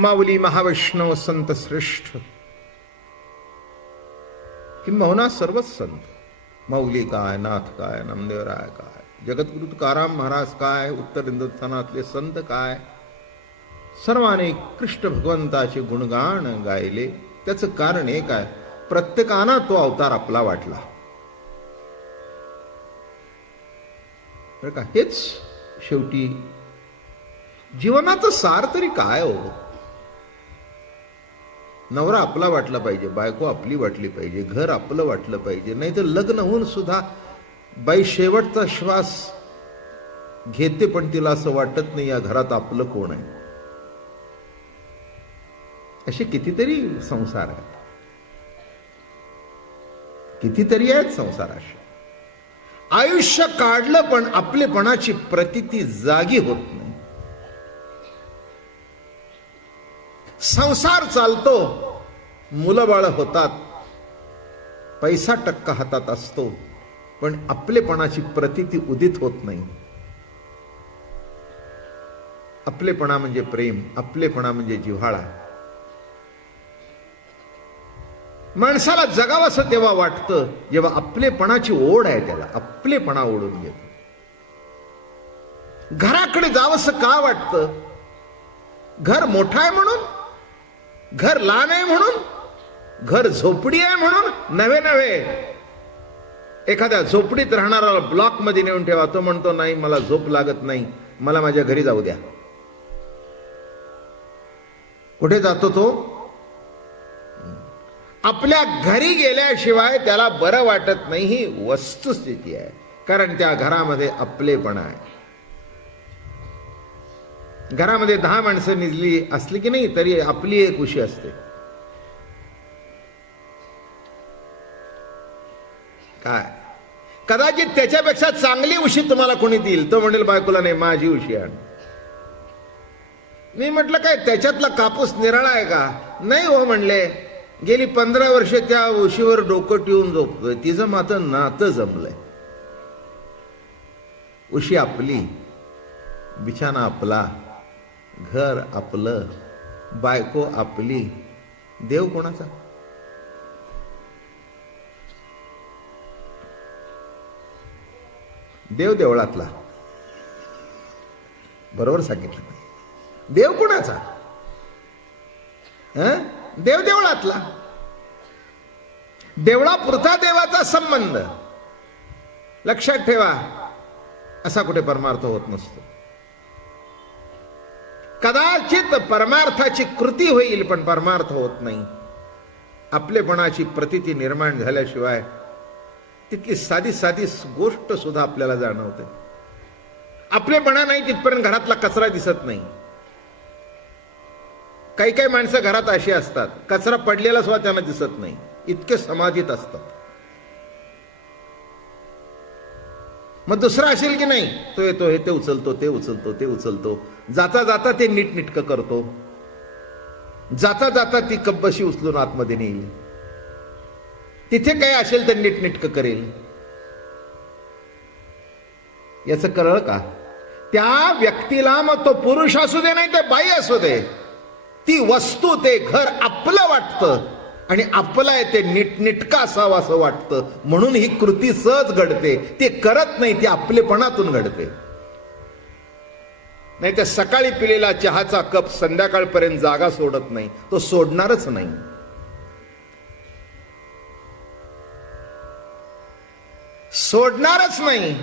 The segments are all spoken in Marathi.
माऊली महावैष्णव संत श्रेष्ठ किंबहुना सर्वच संत, माऊली काय, नाथ काय, नामदेवराय काय, जगद्गुरु तुकाराम महाराज काय, उत्तर हिंदुस्थानातले संत काय, सर्वांनी कृष्ण भगवंताचे गुणगान गायले. त्याचं कारण एक आहे, प्रत्येकाना तो अवतार आपला वाटला बरं का. हेच शेवटी जीवनाचं सार तरी काय हो. नवरा आपला वाटला पाहिजे, बायको आपली वाटली पाहिजे, घर आपलं वाटलं पाहिजे. नाही तर लग्न होऊन सुद्धा बाई शेवटचा श्वास घेते पण तिला असं वाटत नाही या घरात आपलं कोण आहे. असे कितीतरी संसार आहेत, कितीतरी आहेत संसार असे. आयुष्य काढलं पण आपलेपणाची प्रतीती जागी होत नाही. संसार चालतो, मुलं बाळ होतात, पैसा टक्का हातात असतो, पण आपलेपणाची प्रतीती उदित होत नाही. आपलेपणा म्हणजे प्रेम, आपलेपणा म्हणजे जिव्हाळा. माणसाला जगावंसं तेव्हा वाटतं जेव्हा आपलेपणाची ओढ आहे, त्याला आपलेपणा ओढून घेतो. घराकडे जावंसं का वाटतं? घर मोठं आहे म्हणून, घर लहान आहे म्हणून, घर झोपडी आहे म्हणून नव्हे. एखाद्या झोपडीत राहणारा ब्लॉक मध्ये नेऊन ठेवा, तो म्हणतो नाही मला झोप लागत नाही, मला माझ्या घरी जाऊ द्या. कुठे जातो तो? आपल्या घरी गेल्याशिवाय त्याला बरं वाटत नाही. ही वस्तुस्थिती आहे, कारण त्या घरामध्ये आपलेपणा आहे. घरामध्ये 10 माणसं निजली असली की नाही तरी आपली एक उशी असते. काय कदाचित त्याच्यापेक्षा चांगली उशी तुम्हाला कोणी देईल, तो म्हणेल बायकोला नाही माझी उशी आण. मी म्हटलं काय त्याच्यातला कापूस निराळा आहे का? नाही हो म्हणले, गेली 15 वर्ष त्या उशीवर डोकं ठेवून झोपतोय, तिचं मात्र नातं जमलंय. उशी आपली, बिछाना आपला, घर आपलं, बायको आपली, देव कोणाचा? देव देवळातला. बरोबर सांगितलं. देव कोणाचा? देव देवळातला. देवळापुरता देवाचा संबंध. लक्षात ठेवा, असा कुठे परमार्थ होत नसतो. कदाचित परमार्थाची कृती होईल पण परमार्थ होत नाही. आपलेपणाची प्रतीती निर्माण झाल्याशिवाय तितकी साधी साधी गोष्ट सुद्धा आपल्याला जाणवते. आपलेपणा नाही तिथपर्यंत घरातला कचरा दिसत नाही. काही काही माणसं घरात अशी असतात, कचरा पडलेला सुद्धा त्यांना दिसत नाही, इतके समाधीत असतात. मग दुसरा असेल की नाही, तो येतो हे ते उचलतो, ते उचलतो, ते उचलतो, जाता जाता ते नीटनीटकं करतो, जाता जाता ती कब्बशी उचलून आतमध्ये नेईल, तिथे काय असेल तर नीटनीटकं करेल. याचं कळलं का? त्या व्यक्तीला, मग तो पुरुष असू दे नाही तर बाई असू दे, ती वस्तू ते घर आपलं वाटतं आणि आपलं आहे ते नीटनीटका असावं असं वाटतं. म्हणून ही कृती सहज घडते. ते करत नाही, ती आपलेपणातून घडते. नाही तर सकाळी पिलेला चहाचा कप संध्याकाळपर्यंत जागा सोडत नाही, तो सोडणारच नाही. सोडणारच नाही.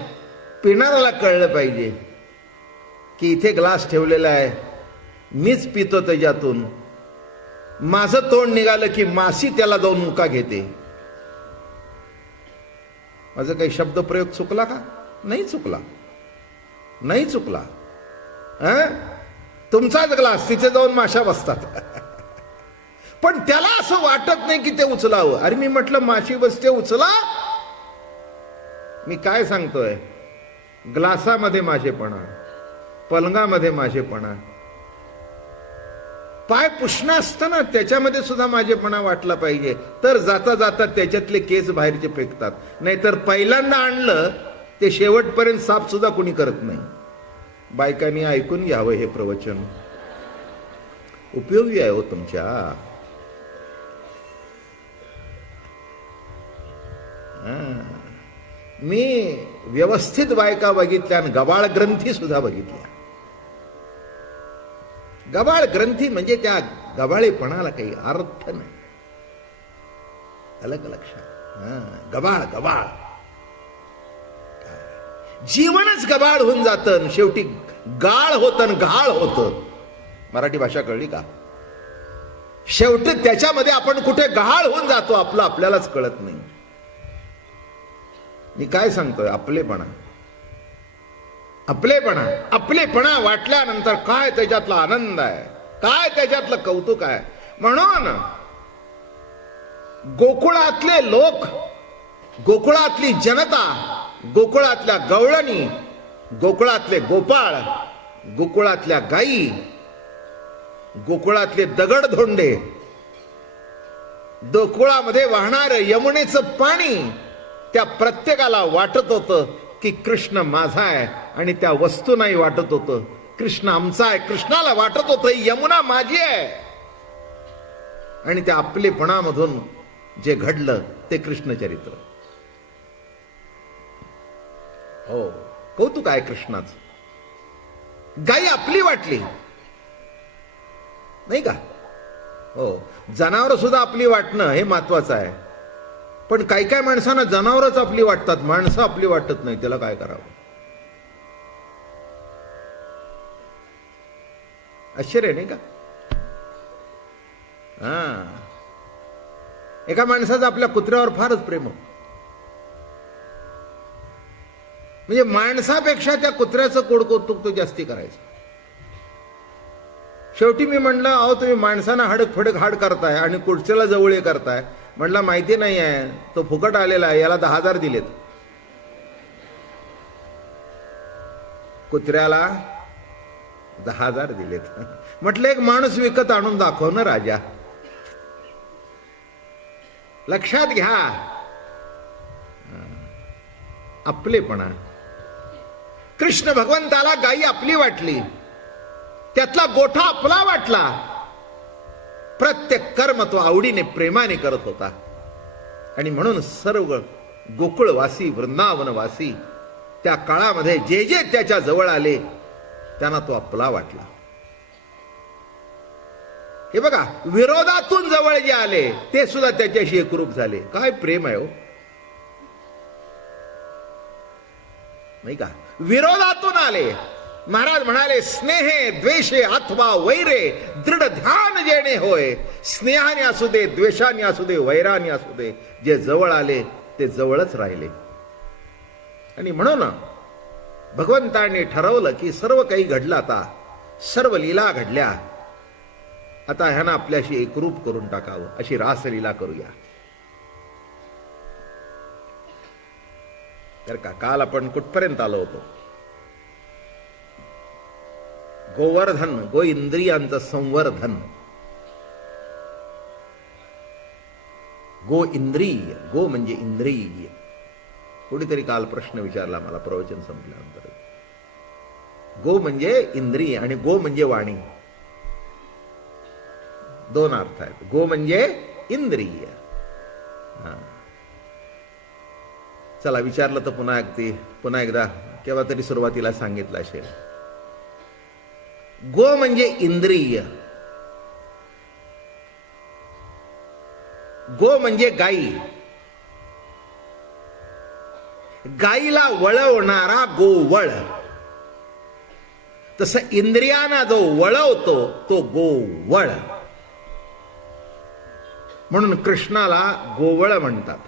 पिणाऱ्याला कळलं पाहिजे की इथे ग्लास ठेवलेला आहे, मीच पितो त्याच्यातून, माझं तोंड निघालं की मासी त्याला जाऊन मुका घेते. माझं काही शब्दप्रयोग चुकला का? नाही चुकला, नाही चुकला. तुमचाच ग्लास, तिथे जाऊन माशा बसतात. पण त्याला असं वाटत नाही की ते उचलावं. अरे मी म्हटलं माशी बसते, उचला. मी काय सांगतोय? ग्लासामध्ये माझेपणा, पलंगामध्ये माझेपणा, पाय पुष्ण असतं ना त्याच्यामध्ये सुद्धा माझेपणा वाटला पाहिजे. तर जाता जाता त्याच्यातले केस बाहेरचे फेकतात. नाहीतर पहिल्यांदा आणलं ते शेवटपर्यंत साफ सुद्धा कोणी करत नाही. बायकांनी ऐकून घ्यावं हे प्रवचन. उपयोगी आहे हो तुमच्या. मी व्यवस्थित बायका बघितल्या आणि गबाळ ग्रंथी सुद्धा बघितल्या. गबाळ ग्रंथी म्हणजे त्या गबाळेपणाला काही अर्थ नाही. अलग लक्षात. गबाळ गबाळ जीवनच गबाळ होऊन जातं. शेवटी गाळ होतं घाळ होतं. मराठी भाषा कळली का? शेवटी त्याच्यामध्ये आपण कुठे गहाळ होऊन जातो आपलं आपल्यालाच कळत नाही. मी काय सांगतोय? आपलेपणा आपलेपणा आपलेपणा वाटल्यानंतर काय त्याच्यातला आनंद आहे, काय त्याच्यातलं कौतुक आहे. म्हणून गोकुळातले लोक, गोकुळातली जनता, गोकुळातल्या गवळणी, गोकुळातले गोपाळ, गोकुळातल्या गायी, गोकुळातले दगडधोंडे, गोकुळामध्ये वाहणारं यमुनेचं पाणी, त्या प्रत्येकाला वाटत होतं की कृष्ण माझा आहे. आणि त्या वस्तू नाही वाटत होतं कृष्ण आमचा आहे. कृष्णाला वाटत होतं यमुना माझी आहे. आणि त्या आपलेपणामधून जे घडलं ते कृष्ण चरित्र. हो, कौतुक आहे कृष्णाचं. गाई आपली वाटली नाही का? हो, जनावर सुद्धा आपली वाटणं हे महत्वाचं आहे. पण काही काही माणसांना जनावरच आपली वाटतात, माणसं आपली वाटत नाही. त्याला काय करावं? आश्चर्य नाही का? एका माणसाचं आपल्या कुत्र्यावर फारच प्रेम होतं. म्हणजे माणसापेक्षा त्या कुत्र्याचं कोडकौतुक तो जास्ती करायचं. शेवटी मी म्हणलं, अहो तुम्ही माणसांना हडक फडक हाड करताय आणि कुठच्याला जवळ करताय. म्हटलं माहिती नाही आहे, तो फुकट आलेला आहे, याला 10,000 दिलेत. कुत्र्याला 10,000 दिलेत. म्हटलं एक माणूस विकत आणून दाखव ना राजा. लक्षात घ्या, आपलेपणा. कृष्ण भगवंताला गायी आपली वाटली, त्यातला गोठा आपला वाटला. प्रत्येक कर्म तो आवडीने प्रेमाने करत होता. आणि म्हणून सर्व गोकुळवासी, वृंदावनवासी त्या काळामध्ये जे जे त्याच्या जवळ आले त्यांना तो आपला वाटला. हे बघा, विरोधातून जवळ जे आले ते सुद्धा त्याच्याशी एकरूप झाले. काय प्रेम आहे हो, नाही का? विरोधातून आले. महाराज म्हणाले, स्नेहे द्वेषे अथवा वैरे दृढ ध्यान जेणे होय. स्नेहाने असू दे, द्वेषाने असू दे, वैराने असू दे, जे जवळ आले ते जवळच राहिले. आणि म्हणून भगवंताने ठरवलं की सर्व काही घडलं, आता सर्व लीला घडल्या, आता ह्यांना आपल्याशी एकरूप करून टाकावं, अशी रासलीला करूया. तर का काल आपण कुठपर्यंत आलो होतो? गोवर्धन, गो इंद्रियांचं संवर्धन. गो इंद्रिय, गो म्हणजे इंद्रिय. कोणीतरी काल प्रश्न विचारला मला प्रवचन संपल्यानंतर. गो म्हणजे इंद्रिय आणि गो म्हणजे वाणी. दोन अर्थ आहेत. गो म्हणजे इंद्रिय. चला, विचारलं तर पुन्हा एकदा केव्हा तरी सुरुवातीला सांगितलं असेल. गो म्हणजे इंद्रिय, गो म्हणजे गाई. गाईला वळवणारा गोवळ. तसं इंद्रियांना जो वळवतो तो गोवळ. म्हणून कृष्णाला गोवळ म्हणतात,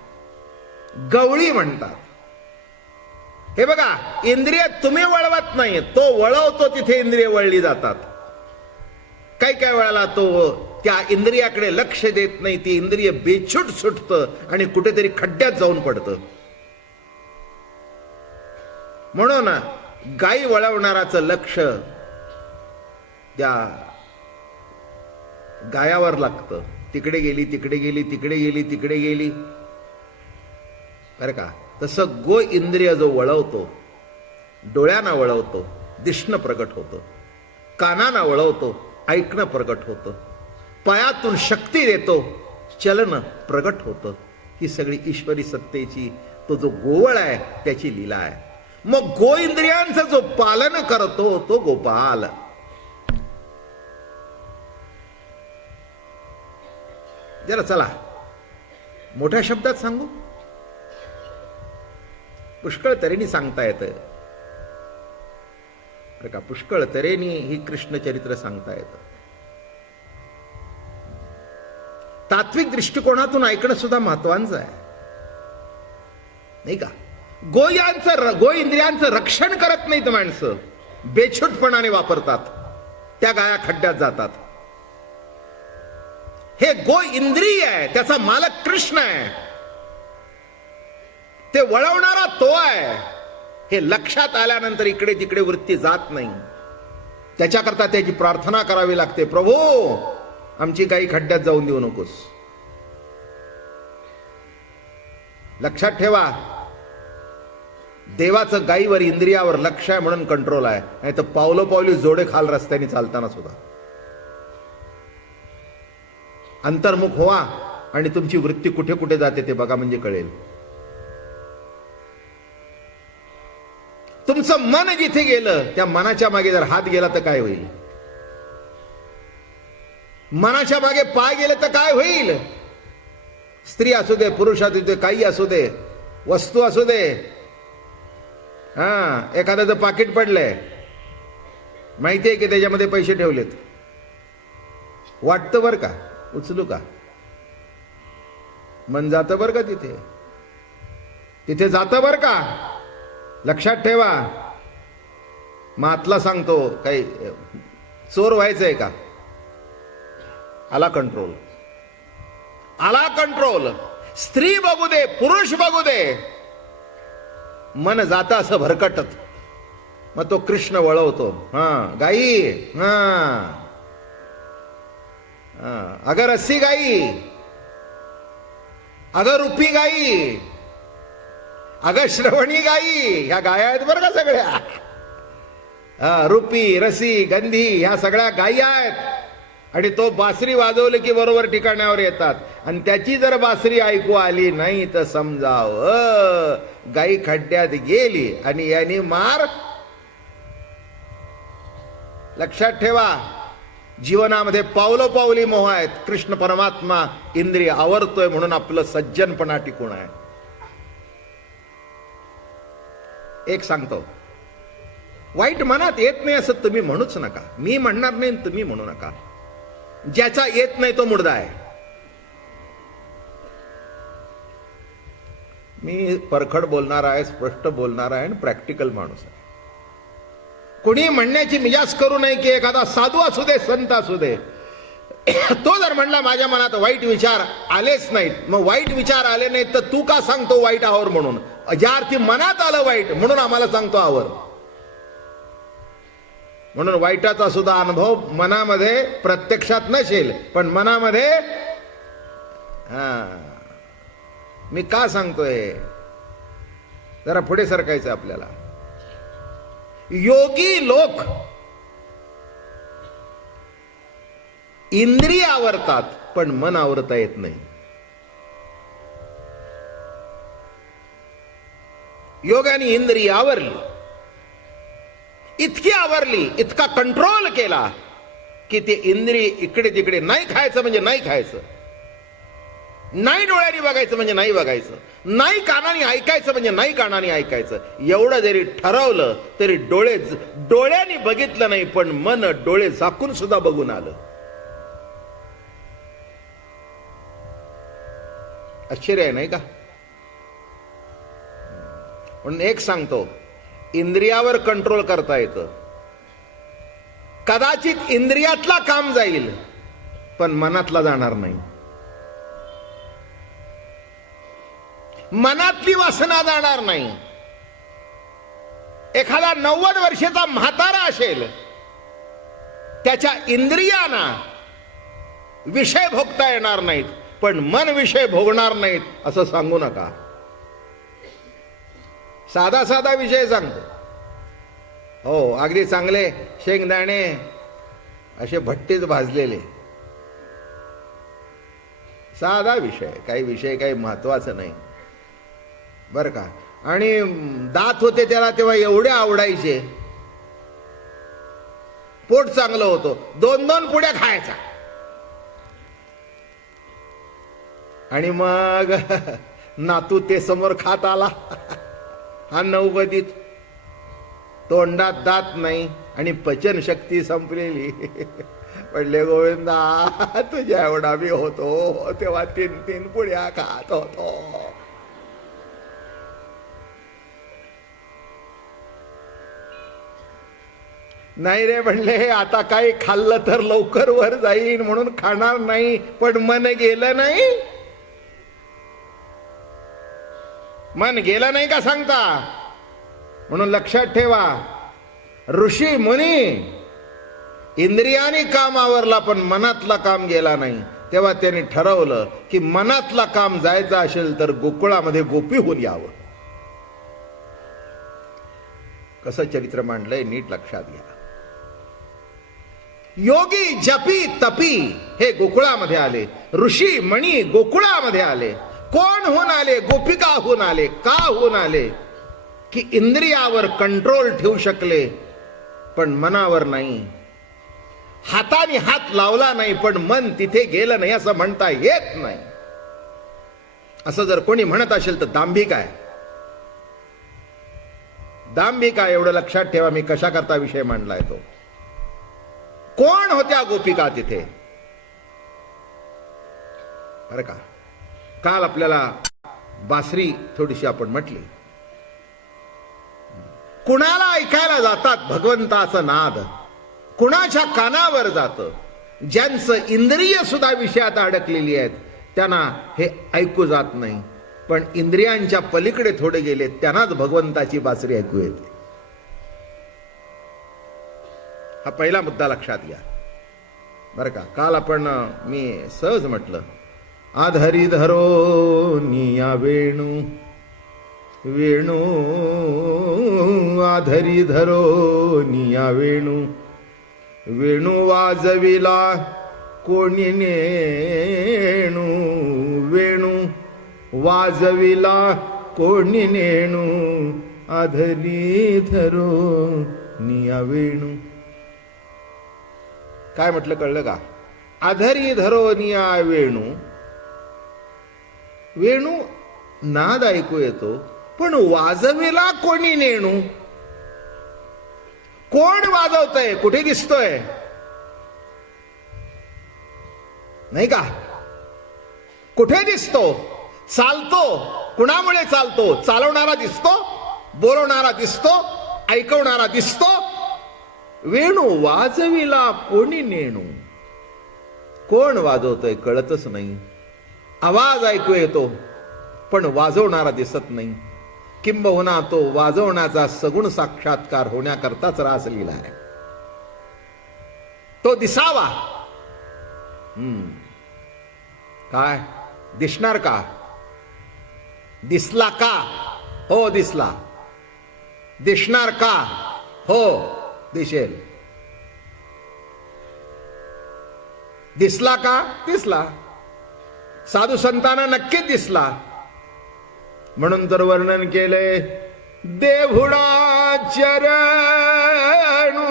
गवळी म्हणतात. हे बघा, इंद्रिय तुम्ही वळवत नाही, तो वळवतो, तिथे इंद्रिय वळली जातात. काही काही वेळाला तो त्या इंद्रियाकडे लक्ष देत नाही, ती इंद्रिय बेछूट सुटतं आणि कुठेतरी खड्ड्यात जाऊन पडतं. म्हणून गाई वळवणाराचं लक्ष त्या गायावर लागतं. तिकडे गेली, तिकडे गेली, तिकडे गेली, तिकडे गेली, बरं का? तसं गो इंद्रिय जो वळवतो, डोळ्यांना वळवतो, दिसणं प्रगट होतं, कानांना वळवतो, ऐकणं प्रगट होतं, पायातून शक्ती देतो, चलन प्रगट होतं. ही सगळी ईश्वरी सत्तेची, तो जो गोवळ आहे त्याची लीला आहे. मग गोइंद्रियांचं जो पालन करतो तो गोपाल. जरा चला मोठ्या शब्दात सांगू, पुष्कळ तऱ्हेनी सांगता येतं बरं का. पुष्कळ तऱ्हेनी ही कृष्ण चरित्र सांगता येतं. तात्विक दृष्टिकोनातून ऐकणं सुद्धा महत्वाचं आहे, नाही का. गो इंद्रियांचं रक्षण करत नाहीत माणसं, बेछूटपणाने वापरतात, त्या गाया खड्ड्यात जातात. हे गो इंद्रिय आहे, त्याचा मालक कृष्ण आहे, ते वळवणारा तो आहे. हे लक्षात आल्यानंतर इकडे तिकडे वृत्ती जात नाही. त्याच्याकरता त्याची प्रार्थना करावी लागते, प्रभू आमची गाई खड्ड्यात जाऊन देऊ नकोस. लक्षात ठेवा, देवाचं गाईवर इंद्रियावर लक्ष आहे म्हणून कंट्रोल आहे, नाही तर पावलोपावली जोडे खाल रस्त्याने चालताना सुद्धा. अंतर्मुख व्हा आणि तुमची वृत्ती कुठे कुठे जाते ते बघा, म्हणजे कळेल. तुमचं मन जिथे गेलं त्या मनाच्या मागे जर हात गेला तर काय होईल? मनाच्या मागे पाय गेले तर काय होईल? स्त्री असू दे, पुरुष असू दे, काही असू दे, वस्तू असू दे. एखाद्याचं पाकिट पडलंय, माहितीये की त्याच्यामध्ये पैसे ठेवलेत, वाटतं बर का उचलू का, मन जातं बर का, तिथे तिथे जातं बर का. लक्षात ठेवा. मातला सांगतो, काही चोर व्हायचंय का? आला कंट्रोल, आला कंट्रोल. स्त्री बघू दे, पुरुष बघू दे, मन जातं असं भरकटत, मग तो कृष्ण वळवतो. गाई, अगर अस्सी गाई, अगर रुपी गाई, अगर श्रवणी गाई, ह्या गाया आहेत बरं का सगळ्या. रुपी, रसी, गंधी ह्या सगळ्या गायी आहेत. आणि तो बासरी वाजवले की बरोबर ठिकाणावर येतात. आणि त्याची जर बासरी ऐकू आली नाही तर समजाव गाई खड्ड्यात गेली आणि याने मार. लक्षात ठेवा, जीवनामध्ये पावलोपावली मोह आहेत. कृष्ण परमात्मा इंद्रिय आवरतोय म्हणून आपलं सज्जनपणा टिकून आहे. एक सांगतो, वाईट मनात येत नाही असं तुम्ही म्हणूच नका. मी म्हणणार नाही, तुम्ही म्हणू नका. ज्याचा येत नाही तो मुर्दा आहे. मी परखड बोलणार आहे, स्पष्ट बोलणार आहे आणि प्रॅक्टिकल माणूस आहे. कुणी म्हणण्याची मिजाज करू नये की एखादा साधू असू दे, संत असू दे, तो जर म्हणला माझ्या मनात वाईट विचार आलेच नाहीत, मग वाईट विचार आले नाहीत तर तू का सांगतो वाईट आवर म्हणून? ज्या अर्थी मनात आलं वाईट म्हणून आम्हाला सांगतो आवर. म्हणून वाईटाचा सुद्धा अनुभव मनामध्ये प्रत्यक्षात नसेल, पण मनामध्ये मी का सांगतोय, जरा पुढे सरकायचं आपल्याला. योगी लोक इंद्रिय आवरतात पण मन आवरता येत नाही. योगाने इंद्रिय आवरली, इतकी आवरली, इतका कंट्रोल केला की ते इंद्रिय इकडे तिकडे नाही खायचं म्हणजे नाही खायचं, नाही डोळ्यांनी बघायचं म्हणजे नाही बघायचं, नाही कानाने ऐकायचं म्हणजे नाही कानाने ऐकायचं. एवढं जरी ठरवलं तरी डोळ्यांनी बघितलं नाही पण मन डोळे झाकून सुद्धा बघून आलं. आश्चर्य आहे नाही का? म्हणून एक सांगतो, इंद्रियावर कंट्रोल करता येतं. कदाचित इंद्रियातला काम जाईल पण मनातला जाणार नाही. मनातली वासना जाणार नाही. एखादा 90 वर्षाचा म्हातारा असेल, त्याच्या इंद्रियांना विषय भोगता येणार नाहीत पण मन विषय भोगणार नाहीत असं सांगू नका. साधा साधा विषय सांगतो. हो, अगदी चांगले शेंगदाणे असे भट्टीत भाजलेले. साधा विषय, काही विषय काही महत्वाचं नाही बरं का. आणि दात होते त्याला तेव्हा एवढे आवडायचे, पोट चांगलं होतं, 2-2 पुड्या खायचा. आणि मग नातू ते समोर खात आला हा नवबधीत, तोंडात दात नाही आणि पचन शक्ती संपलेली. पडले गोविंदा तुझ्या एवढा मी होतो तेव्हा 3-3 पुड्या खात होतो. नाही रे म्हणले, आता काही खाल्लं तर लवकर वर जाईन म्हणून खाणार नाही, पण मन गेलं नाही. मन गेलं नाही का सांगता. म्हणून लक्षात ठेवा, ऋषी मुनी इंद्रियाने काम आवरला पण मनातला काम गेला नाही. तेव्हा त्यांनी ठरवलं की मनातला काम जायचं असेल तर गोकुळामध्ये गोपी होऊन यावं. कसं चरित्र मांडलंय नीट लक्षात घ्या. योगी जपी तपी हे गोकुळामध्ये आले, ऋषी मणी गोकुळामध्ये आले. कोण होऊन आले? गोपिका होऊन आले. का होऊन आले? की इंद्रियावर कंट्रोल ठेवू शकले पण मनावर नाही. हाताने हात लावला नाही पण मन तिथे गेलं नाही असं म्हणता येत नाही. असं जर कोणी म्हणत असेल तर दांभिक आहे. दांभिक आहे, एवढं लक्षात ठेवा. मी कशा करता विषय मांडलाय तो. कोण होत्या गोपिका तिथे बरं का. काल आपल्याला बासरी थोडीशी आपण म्हटली. कुणाला ऐकायला जातात भगवंताचं नाद, कुणाच्या कानावर जातं. ज्यांचं इंद्रिय सुद्धा विषयात अडकलेली आहेत त्यांना हे ऐकू जात नाही, पण इंद्रियांच्या पलीकडे थोडे गेले त्यांनाच भगवंताची बासरी ऐकू येते. हा पहिला मुद्दा लक्षात घ्या बरं का. काल आपण मी सहज म्हटलं, आधरी धरो निया वेणू, वेणू आधरी धरो निया वेणू, वेणू वाजविला कोणी नेणू, वेणू वाजविला कोणी नेणू, आधरी धरो निया वेणू. काय म्हटलं कळलं का? आधरी धरो निया वेणू. वेणू नाद ऐकू येतो पण वाजविला कोणी नेणू. कोण वाजवतंय? कुठे दिसतोय? नाही का? कुठे दिसतो? चालतो. कुणामुळे चालतो? चालवणारा दिसतो, बोलवणारा दिसतो, ऐकवणारा दिसतो. वेणू वाजविला कोणी नेणू. कोण वाजवतोय कळतच नाही. आवाज ऐकू येतो पण वाजवणारा दिसत नाही. किंबहुना तो वाजवण्याचा सगुण साक्षात्कार होण्याकरताच रास लिहिला आहे. तो दिसावा. काय दिसणार का? दिसला का? हो दिसला. दिसणार का? हो दिसेल. दिसला का? दिसला. साधू संतांना नक्कीच दिसला. म्हणून तर वर्णन केले, देहुडा चरणू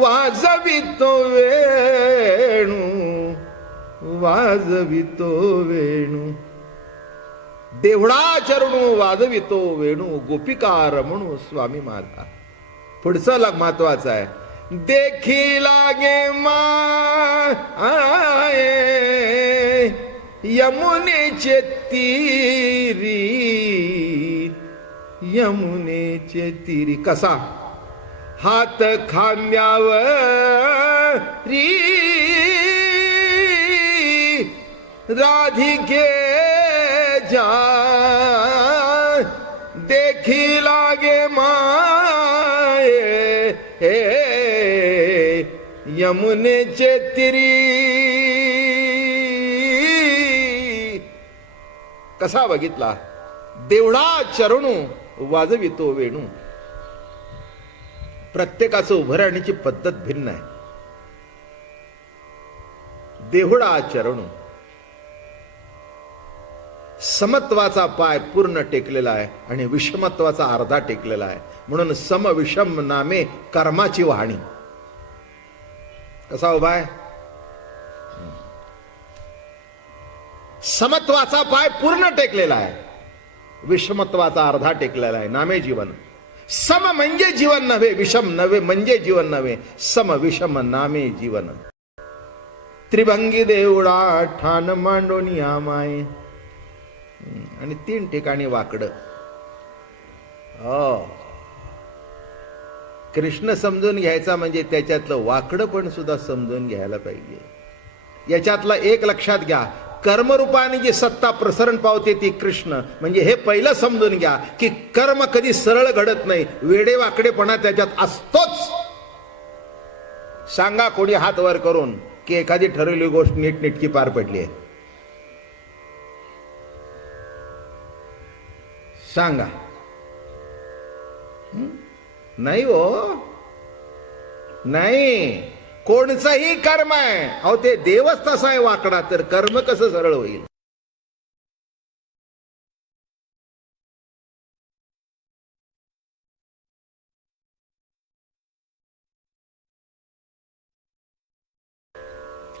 वाजवितो वेणू, वाजवितो वेणू. देहुडा चरणू वाजवितो वेणू, गोपिका रमणू स्वामी माझा. पुढचं महत्वाचं आहे. देखी लागे माये यमुनेचे तीरी, यमुनेचे तीरी. कसा? हात खांद्यावरी राधिके जा, देखी लागे माये यमुनेचे तीरी. कसा बघितला? देवळा चरणू वाजवितो वेणू. प्रत्येकाचं उभं राहण्याची पद्धत भिन्न आहे. देहुडा आचरण, समत्वाचा पाय पूर्ण टेकलेला आहे आणि विषमत्वाचा अर्धा टेकलेला आहे. म्हणून सम विषम नामे कर्माची वाहणी. कसा उभा आहे? समत्वाचा पाय पूर्ण टेकलेला आहे, विषमत्वाचा अर्धा टेकलेला आहे. नामे जीवन. सम म्हणजे जीवन नव्हे, विषम नव्हे म्हणजे जीवन नव्हे. सम विषम नामे जीवन. त्रिभंगी देवळा ठाण मांडोनिया माय. आणि 3 ठिकाणी वाकडं. कृष्ण समजून घ्यायचा म्हणजे त्याच्यातलं वाकडं पण सुद्धा समजून घ्यायला पाहिजे. याच्यातला एक लक्षात घ्या, कर्मरूपाने जी सत्ता प्रसरण पावते ती कृष्ण. म्हणजे हे पहिलं समजून घ्या की कर्म कधी सरळ घडत नाही, वेडेवाकडेपणा त्याच्यात असतोच. सांगा कोणी हात वर करून की एखादी ठरवली गोष्ट नीटनेटकी पार पडली आहे? सांगा. नाही हो, नाही. कोणचंही कर्म आहे, अहो ते देवच तसा आहे वाकडा, तर कर्म कसं सरळ होईल?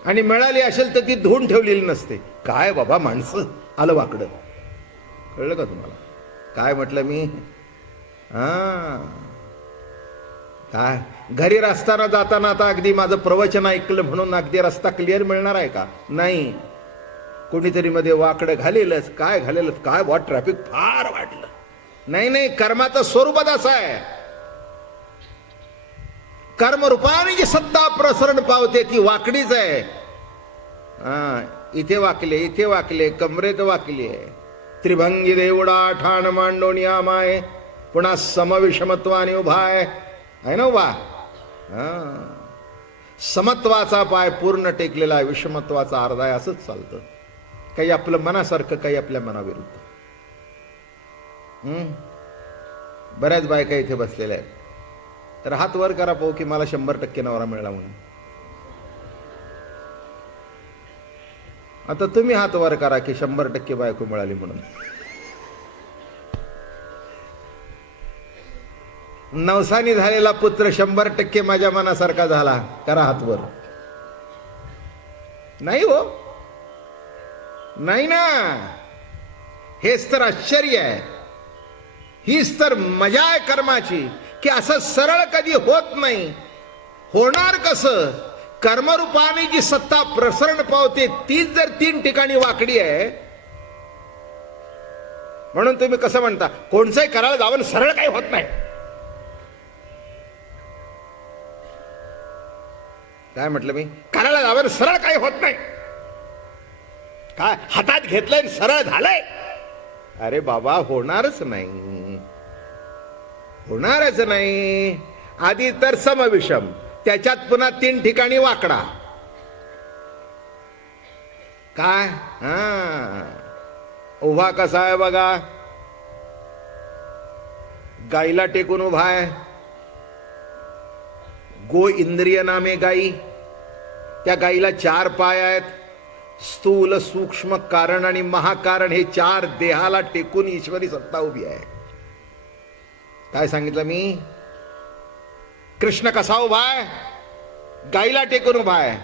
आणि मिळाली असेल तर ती धुवून ठेवलेली नसते. काय बाबा माणसं, आलं वाकडं. कळलं का तुम्हाला काय म्हटलं मी? काय घरी रस्त्यानं जाताना आता अगदी माझं प्रवचन ऐकलं म्हणून अगदी रस्ता क्लिअर मिळणार आहे का? नाही. कोणीतरी मध्ये वाकडं घालेलच. काय घालेलच? काय बॉ ट्रॅफिक फार वाढलं. नाही नाही, कर्माचं स्वरूपच असं आहे. कर्मरूपाने जी सत्ता प्रसरण पावते ती वाकडीच आहे. इथे वाकले, इथे वाकले, कमरेत वाकली आहे. त्रिभंगी देवडा ठाण मांडोनिया माय. पुन्हा समविषमत्वाने उभा आहे ना उभा. समत्वाचा पाय पूर्ण टेकलेला आहे, विषमत्वाचा अर्धा आहे. असंच चालतं. काही आपलं मनासारखं, काही आपल्या मनाविरुद्ध. बऱ्याच बायका इथे बसलेल्या आहेत. तर हात वर करा पाहू की मला 100% नवरा मिळाला म्हणून. आता तुम्ही हात वर करा की 100% बायको मिळाली म्हणून. नवसानी झालेला पुत्र 100% माझ्या मनासारखा झाला. करा हात वर. नाही हो, नाही ना. हेच तर आश्चर्य आहे. हीच तर मजा आहे कर्माची की असं सरळ कधी होत नाही. होणार कसं? कर्मरूपाने जी सत्ता प्रसरण पावते तीच जर 3 ठिकाणी वाकडी आहे. म्हणून तुम्ही कसं म्हणता कोणचंही करायला जावं सरळ काही होत नाही. काय म्हटलं मी? करायला जावं सरळ काही होत नाही. काय हातात घेतलंय सरळ झालंय? अरे बाबा, होणारच नाही, होणारच नाही. आधी तर समविषम, त्याच्यात पुन्हा 3 ठिकाणी वाकडा. काय? उभा कसा आहे बघा. गाईला टेकून उभा आहे. गो इंद्रिय नामे गाई. त्या गाईला 4 पाय आहेत. स्थूल, सूक्ष्म, कारण आणि महाकारण हे 4 देहाला टेकून ईश्वरी सत्ता उभी आहे. काय सांगितलं मी? कृष्ण कसा उभा आहे? गाईला टेकून उभा आहे.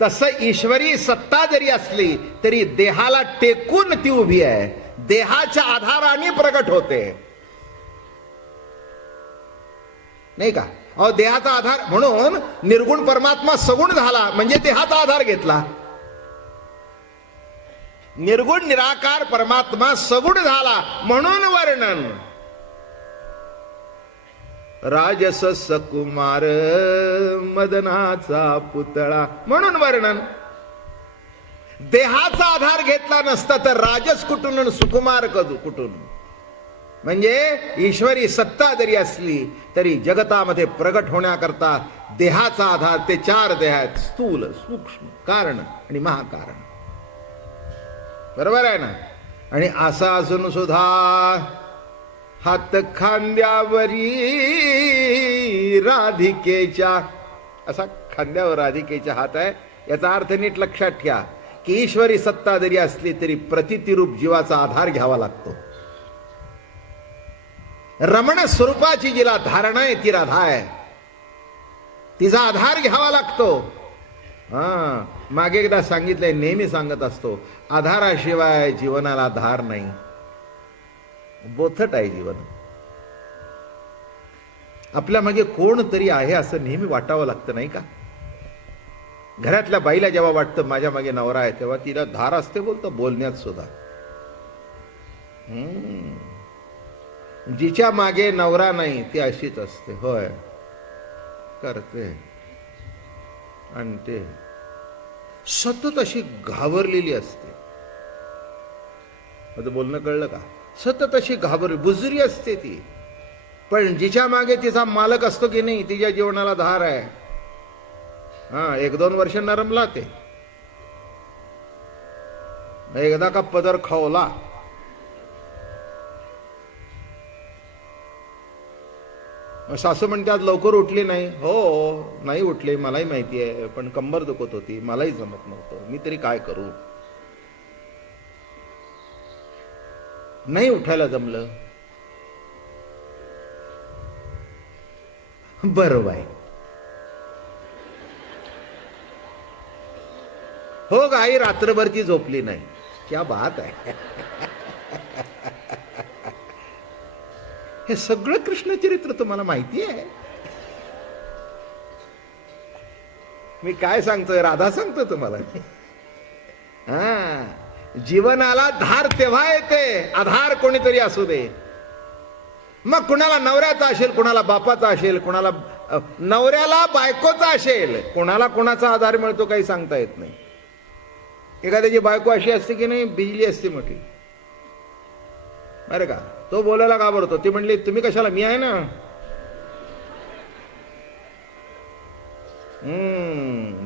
तसं ईश्वरी सत्ता जरी असली तरी देहाला टेकून ती उभी आहे. देहाच्या आधाराने प्रगट होते, नाही का? अहो, देहाचा आधार म्हणून निर्गुण परमात्मा सगुण झाला म्हणजे देहाचा आधार घेतला. निर्गुण निराकार परमात्मा सगुण झाला म्हणून वर्णन. राजस सकुमार मदनाचा पुतळा म्हणून वर्णन. देहाचा आधार घेतला नसता तर राजस कुठून आणि सुकुमार कुठून? म्हणजे ईश्वरी सत्ता जरी असली तरी जगतामध्ये प्रगट होण्याकरता देहाचा आधार ते 4 देह आहेत. स्थूल, सूक्ष्म, कारण आणि महाकारण. बरोबर आहे ना? आणि असं असून सुद्धा हात खांद्यावरी राधिकेच्या, असा खांद्यावर राधिकेचा हात आहे. याचा अर्थ नीट लक्षात ठेवा की ईश्वरी सत्ता जरी असली तरी प्रतितिरूप जीवाचा आधार घ्यावा लागतो. रमण स्वरूपाची जिला धारणा आहे ती राधा आहे, तिचा आधार घ्यावा लागतो. मागे एकदा सांगितलंय, नेहमी सांगत असतो, आधाराशिवाय जीवनाला आधार नाही. बोथट आहे जीवन. आपल्या मागे कोण तरी आहे असं नेहमी वाटावं लागतं, नाही का? घरातल्या बाईला जेव्हा वाटतं माझ्या मागे नवरा आहे, तेव्हा तिला धार असते, बोलतं बोलण्यात सुद्धा. जिच्या मागे नवरा नाही ती अशीच असते. होय, करते आणि ते सतत अशी घाबरलेली असते. आता बोलणं कळलं का? सतत अशी बुजरी असते ती. पण जिच्या मागे तिचा मालक असतो की नाही, तिच्या जीवनाला धार आहे. 1-2 वर्ष नरमला ते, एकदा का पदर खावला सासू म्हणतात लवकर उठली नाही. हो, नाही उठले, मलाही माहिती आहे, पण कंबर दुखत होती, मलाही जमत नव्हतं, मी तरी काय करू. नाही उठायला जमलं. बरोबर आहे. हो, गाई रात्रभर ती झोपली नाही. क्या बात आहे. हे सगळं कृष्णचरित्र तुम्हाला माहिती आहे. मी काय सांगतोय, राधा सांगतो तुम्हाला. जीवनाला धार तेव्हा येते, आधार कोणीतरी असू दे. मग कुणाला नवऱ्याचा असेल, कुणाला बापाचा असेल, कुणाला नवऱ्याला बायकोचा असेल, कुणाला कोणाचा आधार मिळतो काही सांगता येत नाही. एखाद्याची बायको अशी असते की नाही, बिजली असते मोठी, अरे का तो बोलायला घाबरतो. ती म्हणली तुम्ही कशाला, मी आहे ना.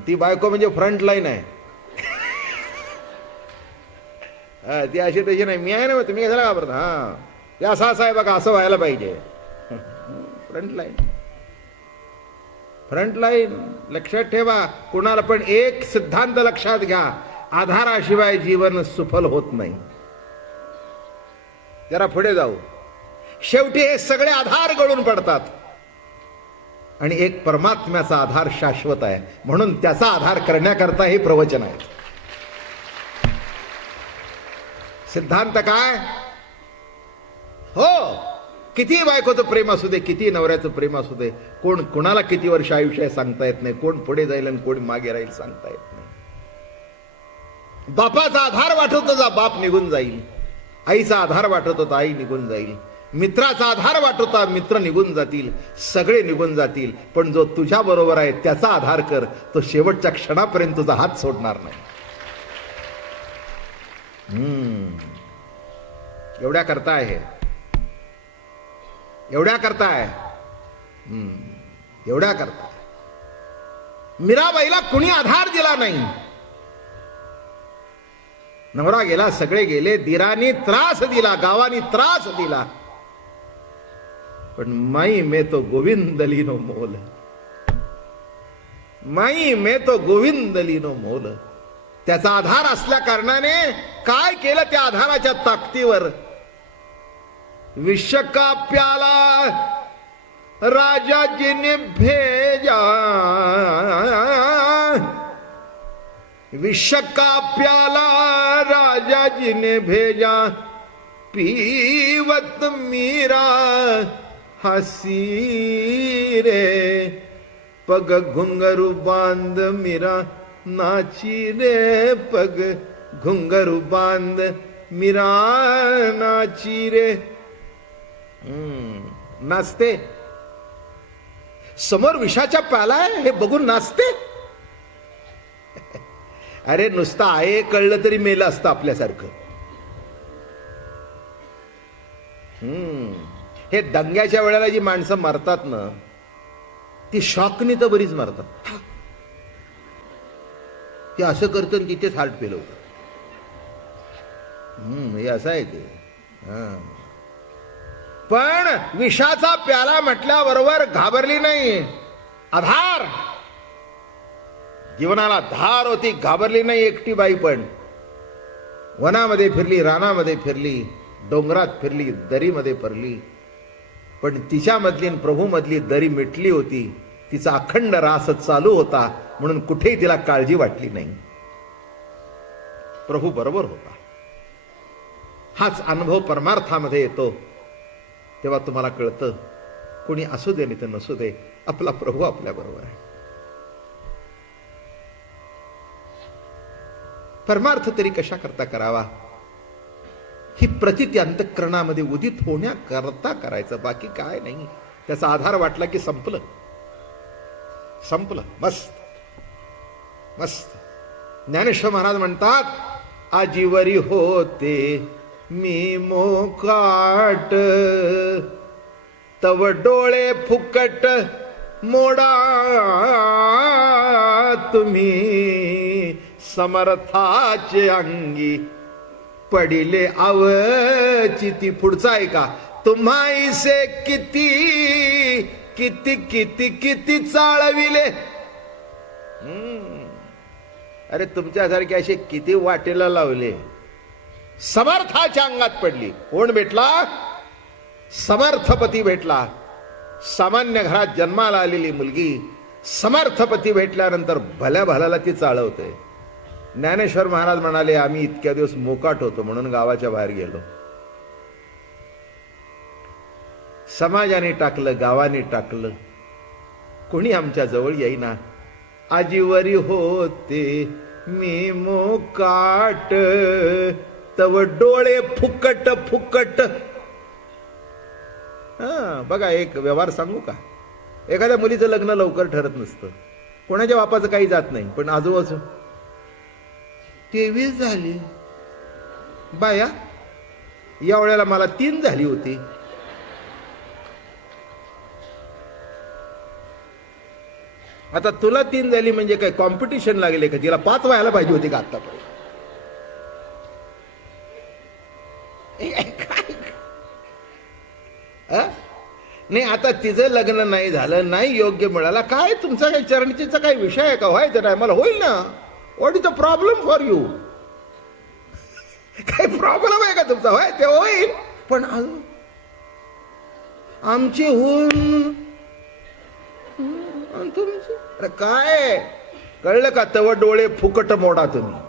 ती बायको म्हणजे फ्रंट लाईन आहे. ती अशी तशी नाही, मी आहे ना, तुम्ही कशाला घाबरता. ते असं आहे बघा, असं व्हायला पाहिजे. Front line, front line. लक्षात ठेवा. कुणाला पण एक सिद्धांत लक्षात घ्या, आधाराशिवाय जीवन सुफल होत नाही. जरा पुढे जाऊ. शेवटी हे सगळे आधार गळून पडतात आणि एक परमात्म्याचा आधार शाश्वत आहे, म्हणून त्याचा आधार करण्याकरता हे प्रवचन आहे. सिद्धांत काय? हो, किती बायकोचं प्रेम असू दे, किती नवऱ्याचं प्रेम असू दे, कोण कोणाला किती वर्ष आयुष्य आहे सांगता येत नाही. कोण पुढे जाईल आणि कोण मागे राहील सांगता येत नाही. बापाचा आधार वाटत होता, बाप निघून जाईल. आईचा आधार वाटत होता, आई निघून जाईल. मित्राचा आधार वाटत होता, मित्र निघून जातील, सगळे निघून जातील. पण जो तुझ्या बरोबर आहे त्याचा आधार कर, तो शेवटच्या क्षणापर्यंत तुझा हात सोडणार नाही. एवढ्या करता आहे, एवढ्या करता आहे, एवढ्या करता. मीराबाईला कुणी आधार दिला नाही. नवरा गेला, सगळे गेले, दिराने त्रास दिला, गावानी त्रास दिला, पण माई में तो गोविंद लीनो मोल, माई में तो गोविंद लीनो मोल. त्याचा आधार असल्या कारणाने काय केलं त्या आधाराच्या ताकदीवर. विष का प्याला राजाजीने भेजा, विष का प्याला राजाजी ने भेजा, पीवत मीरा हसी रे, पग घुंघरू बांध मीरा नाची रे, पग घुंघरू बांध मीरा नाची रे. नाचते. समोर विषाच्या प्याला आहे हे बघून नाचते. अरे नुसतं आहे कळलं तरी मेलं असतं आपल्यासारखं. हे दंग्याच्या वेळेला जी माणसं मरतात ना, ती शॉकनी तर बरीच मरतात. ते असं करतं आणि तिथेच हार्ट फेल होतं. हे असं आहे ते. पण विषाचा प्याला म्हटल्याबरोबर घाबरली नाही. आधार, जीवनाला धार होती, घाबरली नाही एकटी बाई. पण वनामध्ये फिरली, रानामध्ये फिरली, डोंगरात फिरली, दरीमध्ये पडली, पण तिच्यामधली आणि प्रभूमधली दरी मिटली होती. तिचा अखंड रास चालू होता, म्हणून कुठेही तिला काळजी वाटली नाही. प्रभू बरोबर होता. हाच अनुभव परमार्थामध्ये येतो. तेव्हा तुम्हाला कळतं, कोणी असू दे नाही तर नसू दे, आपला प्रभू आपल्या बरोबर आहे. परमार्थ तरी कशा करता करावा, ही प्रतीती अंतःकरणामध्ये उदित होण्याकरता करायचं, बाकी काय नाही. त्याचा आधार वाटला की संपलं संपलं. मस्त मस्त. ज्ञानेश्वर महाराज म्हणतात, आजीवरी होते मी मोकाट, तव डोळे फुकट मोडा तुम्ही, समर्थाचे अंगी पडिले अवचिती. पुढचा ऐका, तुम्हाईसे किती किती किती किती चाळविले. अरे तुमच्यासारखे असे किती वाटेला लावले. समर्थाच्या अंगात पडली. कोण भेटला? समर्थपती भेटला. सामान्य घरात जन्माला आलेली मुलगी समर्थपती भेटल्यानंतर भल्या भल्याला ती चाळवते. ज्ञानेश्वर महाराज म्हणाले, आम्ही इतक्या दिवस मोकाट होतो म्हणून गावाच्या बाहेर गेलो. समाजाने टाकलं, गावाने टाकलं, कोणी आमच्या जवळ येईना. आजीवरी होते मी मोकाट, तव डोळे फुकट फुकट. बघा, एक व्यवहार सांगू का? एखाद्या मुलीचं लग्न लवकर ठरत नसतं, कोणाच्या बापाचं काही जात नाही, पण आजूबाजू 23 झाली बाया, या वेळेला मला 3 झाली होती. आता तुला 3 झाली म्हणजे काय कॉम्पिटिशन लागले का? तिला 5 व्हायला पाहिजे होती का आतापर्यंत? नाही, आता तिचं लग्न नाही झालं, नाही योग्य मिळाला, काय तुमचा काही चरणीचा काही विषय आहे का? व्हायचं नाही मला, होईल ना. What is the problem for you? काही प्रॉब्लेम आहे का तुमचा? होय ते होईल, पण आमची होऊन तुमची. अरे काय कळलं का? तव डोळे फुकट मोडा तुम्ही.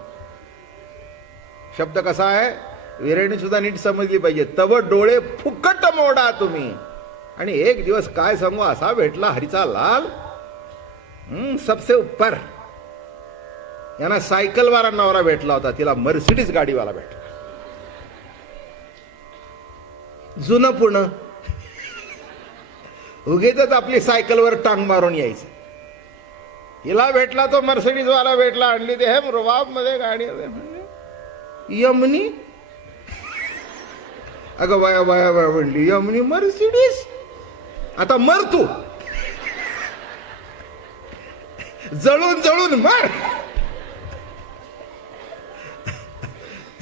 शब्द कसा आहे? विरेणी सुद्धा नीट समजली पाहिजे. तव डोळे फुकट मोडा तुम्ही. आणि एक दिवस काय सांगू, असा भेटला हरीचा लाल, सबसे ऊपर. यांना सायकलवाला नवरा भेटला होता, तिला मर्सिडीज गाडीवाला भेटला. जुनं पुणं, उगीच आपली सायकलवर टांग मारून यायचं. हिला भेटला तो मर्सिडीज वाला भेटला, आणली ते हे रुबाब मध्ये गाडी. यमनी, अगं बाया बाया बाया म्हणली, यमनी मर्सिडीज, आता मर तू, जळून जळून मर.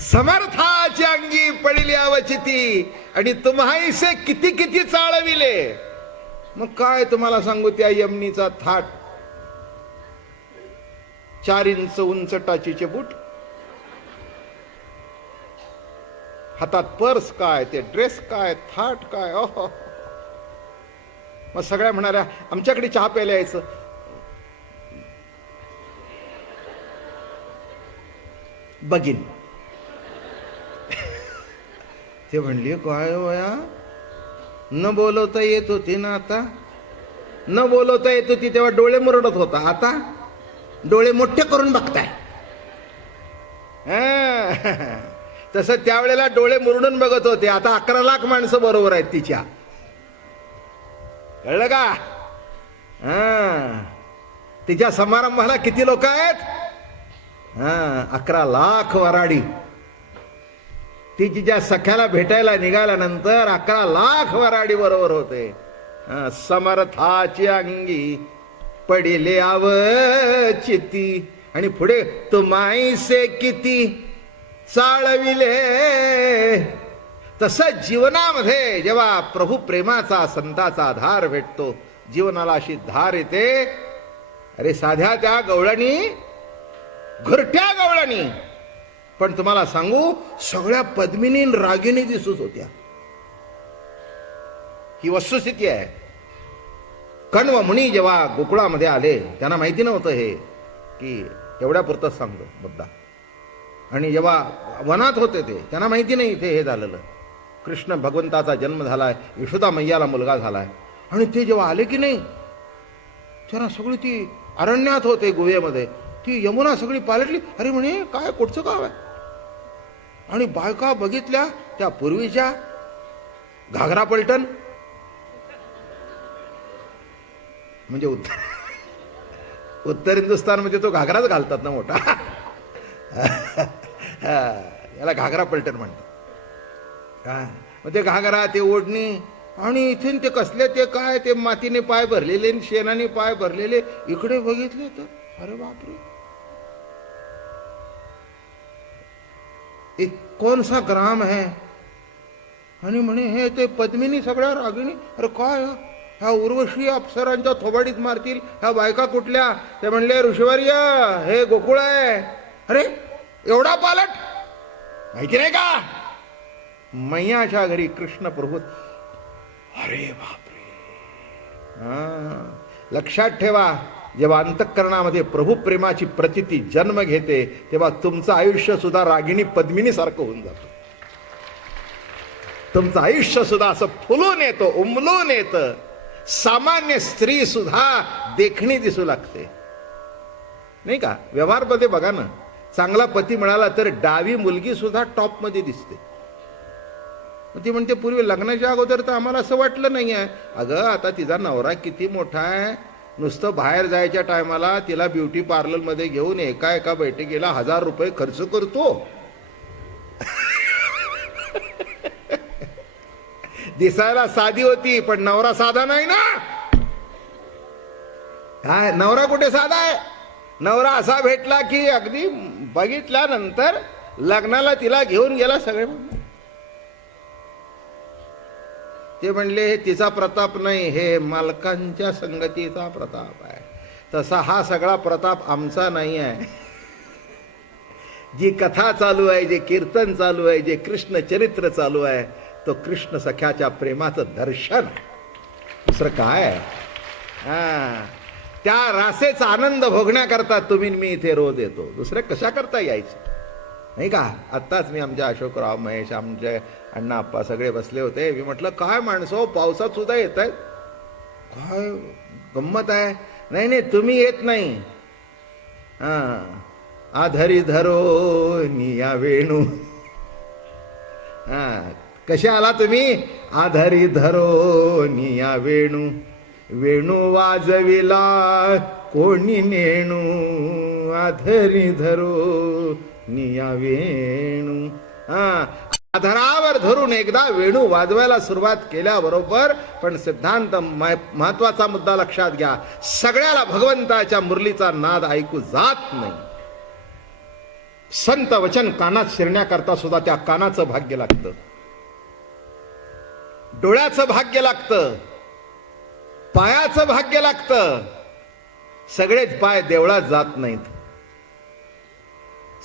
समर्थाची अंगी पडिली अवचिती, आणि तुम्हाईसे किती किती चाळविले. मग काय तुम्हाला सांगू, त्या यमनीचा थाट, 4 इंच उंच टाचीचे बूट, हातात पर्स काय, ते ड्रेस काय, थाट काय. ओहो. मग सगळ्या म्हणाल्या, आमच्याकडे चहा प्यायला यायचं. बघीन. ते म्हणली, काय वया, न बोलवता येत होती ना, आता न बोलवता येत होती तेव्हा डोळे मुरडत होता, आता डोळे मोठे करून बघताय. तसं त्यावेळेला डोळे मुरडून बघत होते, आता 11 लाख माणसं बरोबर आहेत तिच्या. कळलं का? तिच्या समारंभाला किती लोक आहेत? 11 लाख वराडी. ती तिच्या सख्याला भेटायला निघाल्यानंतर 11 लाख वराडी बरोबर होते. समर्थाची अंगी पडिले अवचिती. आणि पुढे तुम्हाईसे किती चाळविले, तसं जीवनामध्ये जेव्हा प्रभू प्रेमाचा संताचा आधार भेटतो, जीवनाला अशी धार येते. अरे साध्या त्या गवळणी, घरट्या गवळणी, पण तुम्हाला सांगू सगळ्या पद्मिनी रागिणी दिसत होत्या. ही वस्तुस्थिती आहे. कण्व मुनी जेव्हा गोकुळामध्ये आले, त्यांना माहिती नव्हतं हे, की एवढ्या पुरतच सांगतो मुद्दा. आणि जेव्हा वनात होते ते, त्यांना माहिती नाही इथे हे झालेलं. कृष्ण भगवंताचा जन्म झालाय, यशोदा मैयाला मुलगा झालाय. आणि ते जेव्हा आले की नाही, त्यांना सगळी ती अरण्यात होते गुहेमध्ये, ती यमुना सगळी पालटली. अरे म्हणे काय कुठचं गाव आहे. आणि बायका बघितल्या त्या पूर्वीच्या घागरा पलटण, म्हणजे उत्तर हिंदुस्थानमध्ये तो घागराच घालतात ना मोठा, याला घागरा पलटण म्हणतात. मग ते घागरा, ते ओढणी, आणि इथे ते कसले ते काय ते मातीने पाय भरलेले, शेणाने पाय भरलेले. इकडे बघितले तर अरे बापरे, एक कौन सा ग्राम है. आणि म्हणे हे ते पद्मिनी सगळ्या रागिणी. अरे काय ह्या उर्वशी अप्सरांच्या थोबाडीत मारतील. ह्या बायका कुठल्या. ते म्हणले ऋषीवर्य हे गोकुळ आहे. अरे एवढा पालट माहिती नाही का. मैयाच्या घरी कृष्ण प्रभू. अरे बापरे. लक्षात ठेवा, जेव्हा अंतःकरणामध्ये प्रभू प्रेमाची प्रतीती जन्म घेते, तेव्हा तुमचं आयुष्य सुद्धा रागिणी पद्मिनी सारखं होऊन जातं. तुमचं आयुष्य सुद्धा असं फुलून येतं, उमलून येतं. सामान्य स्त्री सुद्धा देखणी दिसू लागते, नाही का. व्यवहारमध्ये बघा ना, चांगला पती मिळाला तर डावी मुलगी सुद्धा टॉप मध्ये दिसते. ती म्हणते पूर्वी लग्नाच्या अगोदर तर आम्हाला असं वाटलं नाही आहे. अगं आता तिचा नवरा किती मोठा आहे. नुसतं बाहेर जायच्या टायमाला तिला ब्युटी पार्लरमध्ये घेऊन एका बैठकीला 1000 रुपये खर्च करतो. दिसायला साधी होती, पण नवरा साधा नाही ना. काय नवरा कुठे साधा आहे. नवरा असा भेटला की अगदी बघितल्यानंतर लग्नाला तिला घेऊन गेला. सगळे ते म्हणले हे तिचा प्रताप नाही, हे मालकांच्या संगतीचा प्रताप आहे. तसा हा सगळा प्रताप आमचा नाही आहे. जी कथा चालू आहे, जे कीर्तन चालू आहे, जे कृष्ण चरित्र चालू आहे, तो कृष्ण सख्याच्या प्रेमाचं दर्शन आहे. दुसरं काय आहे. त्या रासेचा आनंद भोगण्याकरता तुम्ही मी इथे रोज येतो. दुसरं कशा करता यायचं नाही का. आत्ताच मी आमच्या अशोकराव, महेश, आमचे अण्णा आप्पा सगळे बसले होते. मी म्हटलं काय माणसं पावसात सुद्धा येत आहेत, काय गंमत आहे. नाही नाही तुम्ही येत नाही. आधरी धरो निया वेणू. कसे आला तुम्ही. आधरी धरो निया वेणू, वेणू वाजविला कोणी नेणू. आधरी धरो निया वेणू. आधारावर धरून एकदा वेणू वाजवायला सुरुवात केल्याबरोबर, पण सिद्धांत महत्वाचा मुद्दा लक्षात घ्या, सगळ्याला भगवंताच्या मुरलीचा नाद ऐकू जात नाही. संत वचन कानात शिरण्याकरता सुद्धा त्या कानाचं भाग्य लागतं, डोळ्याचं भाग्य लागतं, पायाचं भाग्य लागतं. सगळेच पाय देवळात जात नाहीत,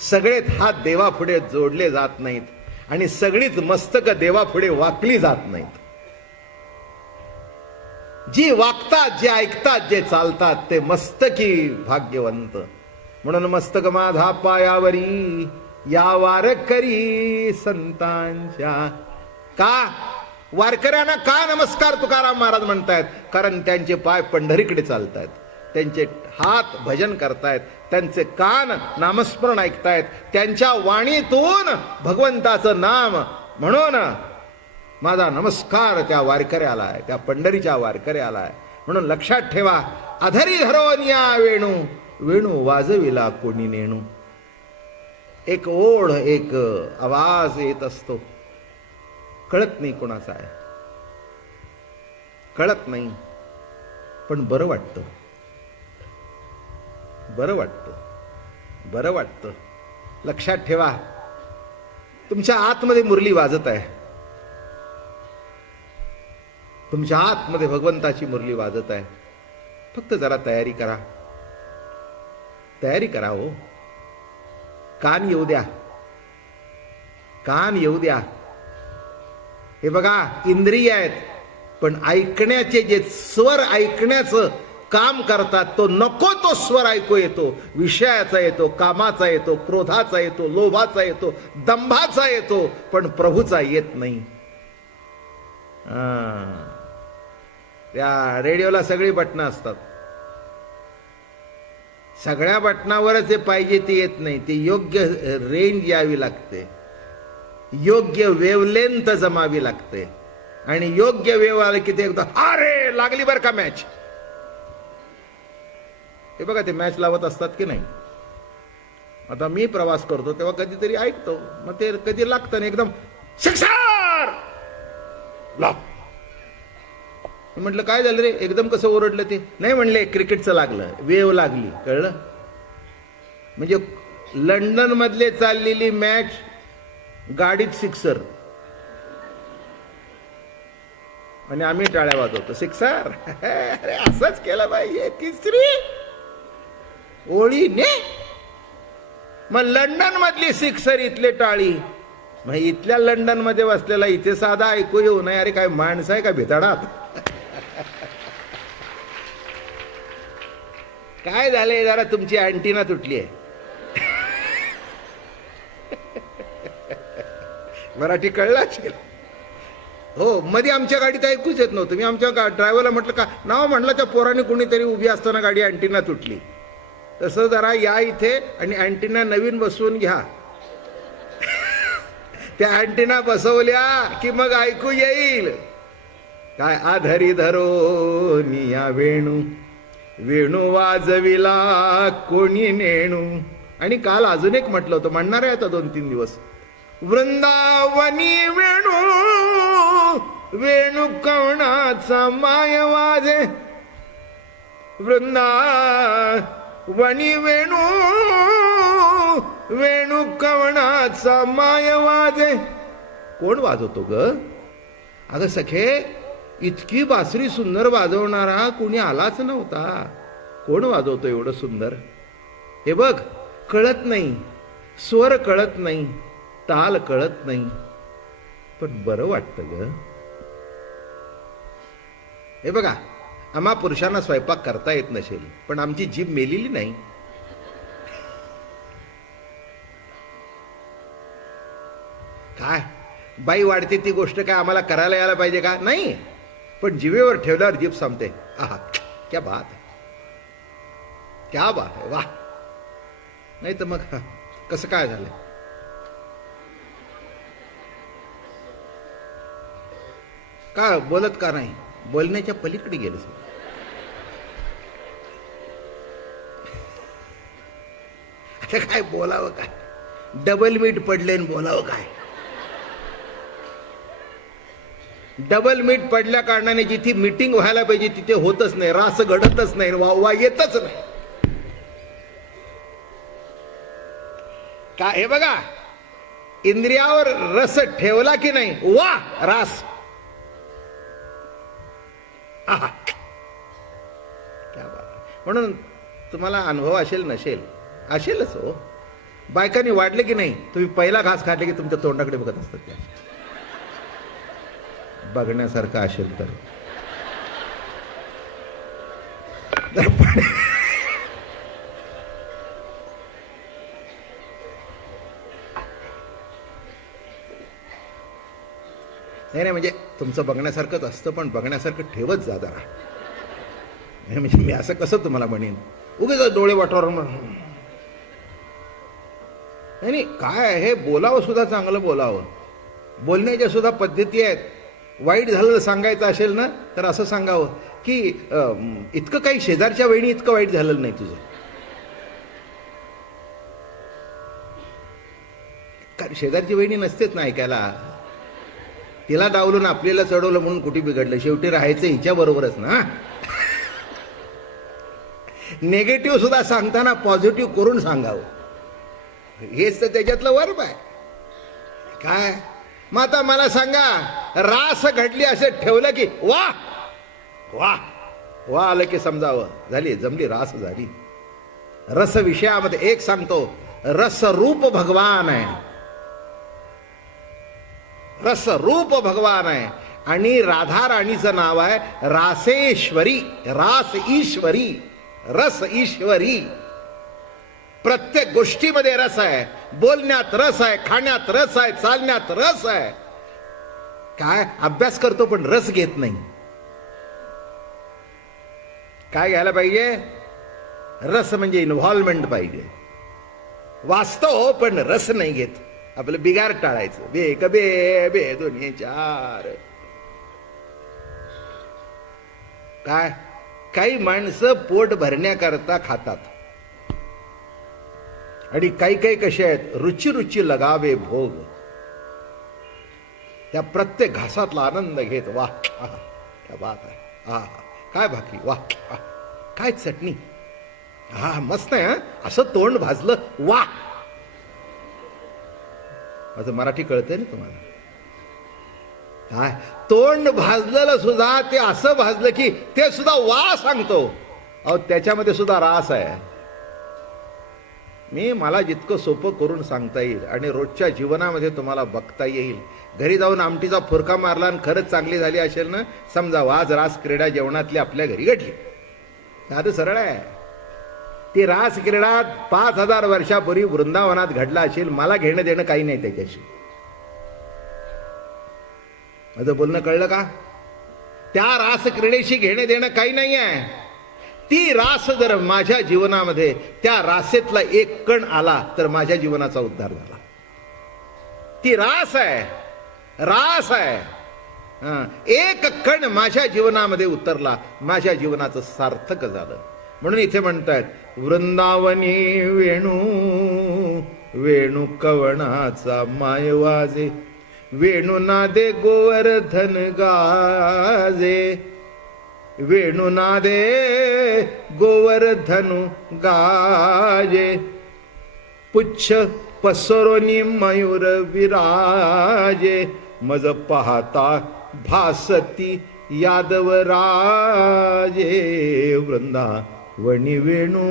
सगळेच हात देवापुढे जोडले जात नाहीत, आणि सगळीच मस्तक देवापुढे वाकली जात नाहीत. जी वागतात, जे ऐकतात, जे चालतात, ते मस्तकी भाग्यवंत. म्हणून मस्तक माझा पायावरी या वारकरी संतांच्या. का वारकऱ्यांना का नमस्कार तुकाराम महाराज म्हणतायत. कारण त्यांचे पाय पंढरीकडे चालतायत, त्यांचे हात भजन करतायत, त्यांचे कान नामस्मरण ऐकतायत, त्यांच्या वाणीतून भगवंताचं नाम. म्हणून माझा नमस्कार त्या वारकऱ्याला आहे, त्या पंढरीच्या वारकऱ्याला आहे. म्हणून लक्षात ठेवा, अधरी धरोनिया वेणू, वेणू वाजविला कोणी नेणू. एक ओढ, एक आवाज येत असतो, कळत नाही कोणाचा आहे, कळत नाही, पण बरं वाटतं, बरं वाटतं, बरं वाटतं. लक्षात ठेवा, तुमच्या आतमध्ये मुरली वाजत आहे, तुमच्या आतमध्ये भगवंताची मुरली वाजत आहे. फक्त जरा तयारी करा, तयारी करा हो. कान येऊ द्या, कान येऊ द्या. हे बघा, इंद्रिय आहेत, पण ऐकण्याचे जे स्वर ऐकण्याचं काम करतात, तो नको तो स्वर ऐकू येतो. विषयाचा येतो, कामाचा येतो, क्रोधाचा येतो, लोभाचा येतो, दंभाचा येतो, पण प्रभूचा येत नाही. त्या रेडिओला सगळी बटणं असतात, सगळ्या बटनावरच जे पाहिजे ते येत नाही. ते योग्य रेंज यावी लागते, योग्य वेवलेंथ जमावी लागते. आणि योग्य वेव आले की ते एकदा अरे लागली बरं का मॅच. हे बघा, ते मॅच लावत असतात की नाही. आता मी प्रवास करतो तेव्हा कधीतरी ऐकतो, मग ते कधी लागतं ना एकदम सिक्सर लाव. म्हटलं काय झालं रे, एकदम कसं ओरडलं ते. नाही म्हणले क्रिकेटचं लागलं, वेव लागली, कळलं. म्हणजे लंडन मधले चाललेली मॅच, गाडीत सिक्सर, आणि आम्ही टाळ्या वाजवतो सिक्सर. अरे असंच केलं पाहिजे. तिसरी ओळीने मग लंडन मधली सिक्सर, इथले टाळी. मग इथल्या लंडन मध्ये बसलेला इथे साधा ऐकू येऊ नये. अरे काय माणसं आहे का भिताडात. काय झालंय, जरा तुमची अँटिना तुटली आहे. मराठी कळलं असेल हो. मध्ये आमच्या गाडीत ऐकूच येत नव्हतं. मी आमच्या ड्रायव्हरला म्हटलं का नाव म्हटलं, त्या पोराने कुणीतरी उभी असताना गाडी अँटिना तुटली. तसं जरा या इथे आणि अँटिना नवीन बसवून घ्या. त्या अँटिना बसवल्या की मग ऐकू येईल. काय आधरी धरो निया वेणू, वेणू वाजविला कोणी नेणू. आणि काल अजून एक म्हटलं होतं, म्हणणार आहे आता 2-3 दिवस. वृंदावनी वेणू, वेणू कवणाचा माय वाजे. वृंदावनी वेणू, वेणू कवणाचा माय वाजे. कोण वाजवतो ग? अगं सखे, इतकी बासरी सुंदर वाजवणारा कोणी आलाच नव्हता. कोण वाजवतो एवढं सुंदर? हे बघ, कळत नाही, स्वर कळत नाही, ताल कळत नाही, पण बरं वाटतं ग. हे बघा, आम्हा पुरुषांना स्वयंपाक करता येत नसेल, पण आमची जीभ मेलेली नाही. काय बाई वाढते ती गोष्ट काय आम्हाला करायला यायला पाहिजे का? नाही, पण जिभेवर ठेवल्यावर जीभ सांगते आहा क्या बात है, क्या बात है, वाह. नाही तर मग कसं काय झालं? का बोलत का नाही? बोलण्याच्या पलीकडे गेलं. आता काय बोलावं काय? डबल मीठ पडले बोलावं काय? डबल मीठ पडल्या कारणाने जिथे मीटिंग व्हायला पाहिजे तिथे होतच नाही, रास घडतच नाही, वाहवा येतच नाही. का हे बघा, इंद्रियावर रस ठेवला की नाही, वा रास. आहा क्या बात. म्हणून तुम्हाला अनुभव असेल नसेल, असेलच हो. बायकांनी वाढले की नाही, तुम्ही पहिला घास खाल्ले की तुमच्या तोंडाकडे बघत असतात. त्या बघण्यासारखं असेल तर नाही, म्हणजे तुमचं बघण्यासारखंच असतं, पण बघण्यासारखं ठेवत जा जरा. म्हणजे मी असं कसं तुम्हाला म्हणेन, उगीच डोळे वाटावर. नाही, काय हे बोलावं सुद्धा, चांगलं बोलावं. बोलण्याच्या सुद्धा पद्धती आहेत. वाईट झालं सांगायचं असेल ना, तर असं सांगावं की इतकं काही शेजारच्या वहिनी इतकं वाईट झालेलं नाही तुझं. कारण शेजारची वहिनी नसतेच ना ऐकायला. तिला डावलून आपल्याला चढवलं म्हणून कुठे बिघडलं? शेवटी राहायचं हिच्या बरोबरच ना. नेगेटिव्ह सुद्धा सांगताना पॉझिटिव्ह करून सांगावं. हेच तर त्याच्यातलं वर्ब आहे. काय मग आता मला सांगा, रास घडली असे ठेवलं की वा वा वा आलं की समजावं झाली, जमली, रास झाली. रस विषयामध्ये एक सांगतो, रसरूप भगवान आहे, रसरूप भगवान आहे. आणि राधा राणीचं नाव आहे रासेश्वरी, रास ईश्वरी, रस ईश्वरी. प्रत्येक गोष्टीमध्ये रस आहे, बोलण्यात रस आहे, खाण्यात रस आहे, चालण्यात रस आहे. काय अभ्यास करतो पण रस घेत नाही. काय घ्यायला पाहिजे? रस म्हणजे इन्व्हॉल्वमेंट पाहिजे. वाचतो पण रस नाही घेत. आपलं बिगार टाळायचं. बे क बे बे दोन्ही चार. काय काही माणसं पोट भरण्याकरता खातात आणि काही काही कसे आहेत, रुची रुची लगावे भोग. त्या प्रत्येक घासातला आनंद घेत वाह क्या बात आहे, हा काय भाकरी, वाह काय चटणी, हा मस्त आहे, असं तोंड भाजलं, वाह. असं मराठी कळतंय ना तुम्हाला? काय तोंड भाजलेलं सुद्धा ते असं भाजलं की ते सुद्धा वा सांगतो. अहो त्याच्यामध्ये सुद्धा रास आहे. मला जितकं सोपं करून सांगता येईल आणि रोजच्या जीवनामध्ये तुम्हाला बघता येईल. घरी जाऊन आमटीचा फुरका मारला आणि खरंच चांगली झाली असेल ना, समजा आज रास क्रीडा जेवणातली आपल्या घरी घडली. आता सरळ आहे. ती रास क्रीडा 5000 वर्षापूर्वी वृंदावनात घडला असेल. मला घेणं देणं काही नाही त्याच्याशी. माझं बोलणं कळलं का? त्या रास क्रीडेशी घेणे देणं काही नाही आहे. ती रास जर माझ्या जीवनामध्ये, त्या रासेतला एक कण आला तर माझ्या जीवनाचा उद्धार झाला. ती रास आहे, रास आहे. एक कण माझ्या जीवनामध्ये उतरला, माझ्या जीवनाचं सार्थक झालं. म्हणून इथे म्हणतायत, वृंदावनी वेणू वेणू कवणाचा माय वाजे, वेणू नादे गोवर्धन गाजे, वेणू नादे गोवर्धन गाजे, पुच्छ पसरोनी मयूर विराजे, मज पाहता भासती यादव राजे, वृंदावनी वेणू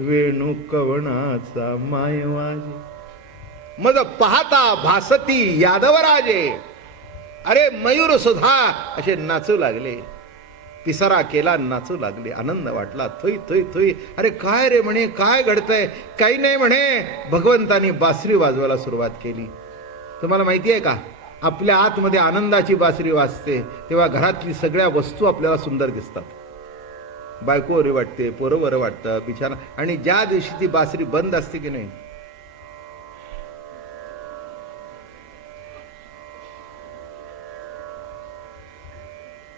वेणू कवणाचा माय वाजे, मज पाहता भासती यादवराजे. अरे मयूर सुद्धा असे नाचू लागले, पिसारा केला, नाचू लागले. आनंद वाटला, थुई थुई थुई. अरे काय रे म्हणे, काय घडतंय? काही नाही म्हणे, भगवंतानी बासरी वाजवायला सुरुवात केली. तुम्हाला माहिती आहे का, आपल्या आतमध्ये आनंदाची बासरी वाजते तेव्हा घरातली सगळ्या वस्तू आपल्याला सुंदर दिसतात. बायको बरी वाटते, पोरं बरं वाटतं, बिछाना. आणि ज्या दिवशी ती बासरी बंद असते की नाही,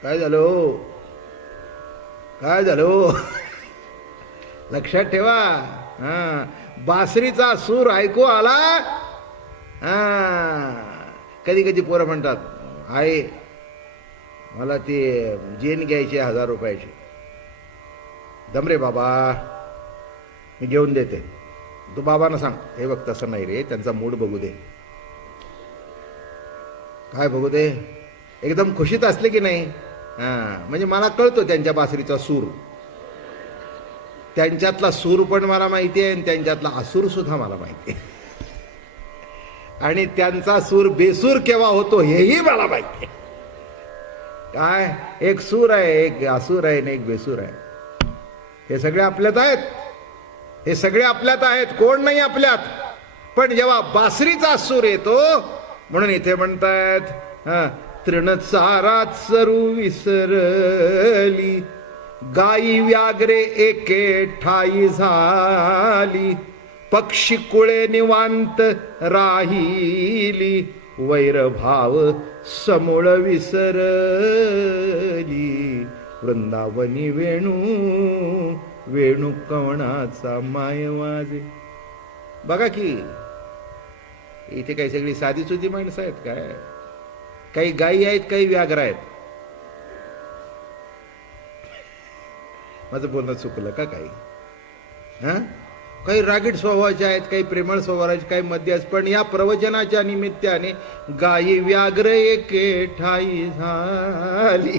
काय झालं, काय झालं, लक्षात ठेवा. बासरीचा सूर ऐकू आला. कधी कधी पोरं म्हणतात, आई मला ते जेन घ्यायचे 1000 रुपयाचे. दमरे बाबा, मी घेऊन देते. तू बाबांना सांग, हे बघ तसं नाही रे, त्यांचा मूड बघू दे. काय बघू दे? एकदम खुशीत असले की नाही, म्हणजे मला कळतो त्यांच्या बासरीचा सूर. त्यांच्यातला सूर पण मला माहिती आहे आणि त्यांच्यातला असूर सुद्धा मला माहिती आहे. आणि त्यांचा सूर बेसूर केव्हा होतो हेही मला माहिती आहे. काय एक सूर आहे, एक असूर आहे आणि एक बेसूर आहे. हे सगळे आपल्यात आहेत, हे सगळे आपल्यात आहेत, कोण नाही आपल्यात. पण जेव्हा बासरीचा सूर येतो, म्हणून इथे म्हणतायत, तृणचारात सरू विसरली, गाई व्याघ्रे एके ठाई झाली, पक्षी कुळे निवांत राहिली, वैरभाव समूळ विसरली, वृंदावनी वेणू वेणू कवणाचा माय वाजे. बघा की इथे काही सगळी साधी सुधी माणसं आहेत काय? काही गायी आहेत, काही व्याघ्र आहेत. माझं बोलणं चुकलं का काही? काही रागीट स्वभावाचे आहेत, काही प्रेमळ स्वभावाचे, काही मध्यस्थ. पण या प्रवचनाच्या निमित्ताने गायी व्याघ्र एके ठाई झाली.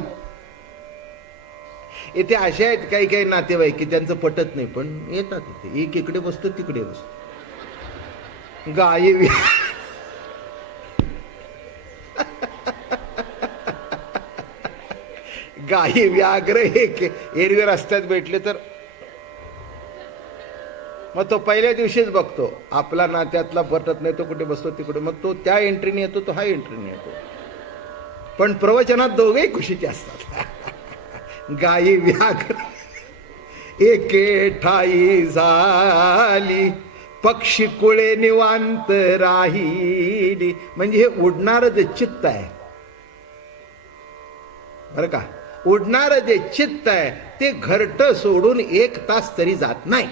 इथे असे आहेत काही काही नातेवाईक की त्यांचं पटत नाही, पण येतात इथे. एक इकडे बसतो, तिकडे बसतो. गायी गायी व्याघ्र एक एरवी रस्त्यात भेटले तर मग तो पहिल्या दिवशीच बघतो, आपला नात्यातला पटत नाही, तो कुठे बसतो तिकडे. मग तो त्या एंट्रीने येतो, तो हा एंट्रीने येतो. पण प्रवचनात दोघेही खुशीचे असतात. गायी व्याघ्र एके ठाई झाली, पक्षी कुळे निवांत राहिली. म्हणजे हे उडणारं जे चित्त आहे बरं का, उडणारं जे चित्त आहे ते घरटं सोडून एक तास तरी जात नाही.